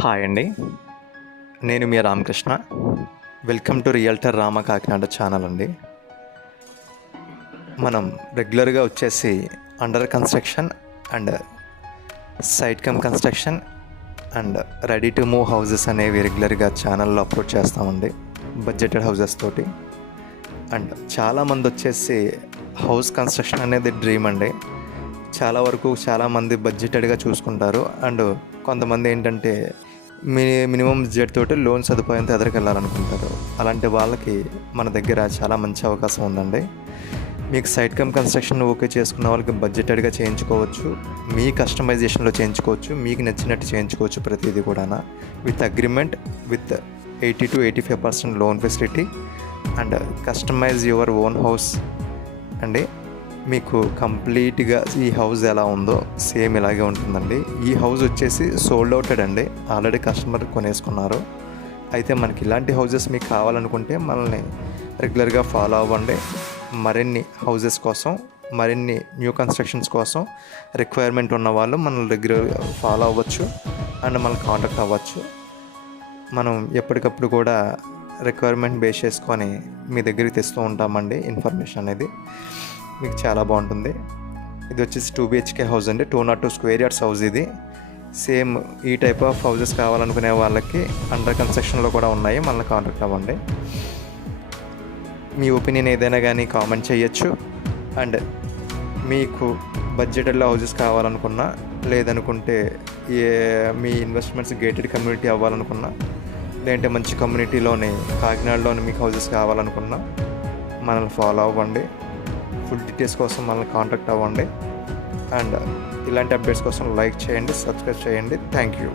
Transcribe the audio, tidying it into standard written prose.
Hi అండి. నేను మీ Ramakrishna. Welcome to realtor Rama Kakinada channel అండి. మనం రెగ్యులర్గా వచ్చేసి under construction and site cum construction and ready to move houses అనేవి రెగ్యులర్గా ఛానల్లో అప్లోడ్ చేస్తామండి, బడ్జెటెడ్ హౌజెస్ తోటి. అండ్ చాలామంది వచ్చేసి హౌస్ కన్స్ట్రక్షన్ అనేది డ్రీమ్ అండి. చాలా వరకు చాలామంది బడ్జెటెడ్గా చూసుకుంటారు. అండ్ కొంతమంది ఏంటంటే మినిమం బడ్జెట్ తోటి లోన్ సదుపాయంతో ఎదరికెళ్ళాలనుకుంటారు. అలాంటి వాళ్ళకి మన దగ్గర చాలా మంచి అవకాశం ఉందండి. మీకు సైట్ కమ్ కన్స్ట్రక్షన్ ఓకే చేసుకున్న వాళ్ళకి బడ్జెటెడ్గా చేయించుకోవచ్చు, మీ కస్టమైజేషన్లో చేయించుకోవచ్చు, మీకు నచ్చినట్టు చేయించుకోవచ్చు. ప్రతిదీ కూడా with agreement with 80 to 85% loan facility and customize your own house అండి. మీకు కంప్లీట్గా ఈ హౌస్ ఎలా ఉందో సేమ్ ఇలాగే ఉంటుందండి. ఈ హౌస్ వచ్చేసి సోల్డ్ అవుటెడ్ అండి, ఆల్రెడీ కస్టమర్ కొనేసుకున్నారు. అయితే మనకి ఇలాంటి హౌజెస్ మీకు కావాలనుకుంటే మనల్ని రెగ్యులర్గా ఫాలో అవ్వండి. మరిన్ని హౌజెస్ కోసం, మరిన్ని న్యూ కన్స్ట్రక్షన్స్ కోసం రిక్వైర్మెంట్ ఉన్న వాళ్ళు మనల్ని రెగ్యులర్గా ఫాలో అవ్వచ్చు అండ్ మనల్ని కాంటాక్ట్ అవ్వచ్చు. మనం ఎప్పటికప్పుడు కూడా రిక్వైర్మెంట్ బేస్ చేసుకొని మీ దగ్గరికి తెస్తూ ఉంటామండి. ఇన్ఫర్మేషన్ అనేది మీకు చాలా బాగుంటుంది. ఇది వచ్చేసి 2 BHK హౌస్ అండి, 202 స్క్వేర్ యార్డ్స్ హౌస్. ఇది సేమ్ ఈ టైప్ ఆఫ్ హౌజెస్ కావాలనుకునే వాళ్ళకి అండర్ కన్స్ట్రక్షన్లో కూడా ఉన్నాయి, మనల్ని కాంటాక్ట్ అవ్వండి. మీ ఒపీనియన్ ఏదైనా కానీ కామెంట్ చేయొచ్చు. అండ్ మీకు బడ్జెటెడ్లో హౌజెస్ కావాలనుకున్నా, లేదనుకుంటే మీ ఇన్వెస్ట్మెంట్స్ గేటెడ్ కమ్యూనిటీ అవ్వాలనుకున్నా, లేదంటే మంచి కమ్యూనిటీలోని కాకినాడలోని మీకు హౌజెస్ కావాలనుకున్నా మనల్ని ఫాలో అవ్వండి. ఫుల్ డీటెయిల్స్ కోసం మనల్ని కాంటాక్ట్ అవ్వండి. అండ్ ఇలాంటి అప్డేట్స్ కోసం లైక్ చేయండి, సబ్స్క్రైబ్ చేయండి. Thank you.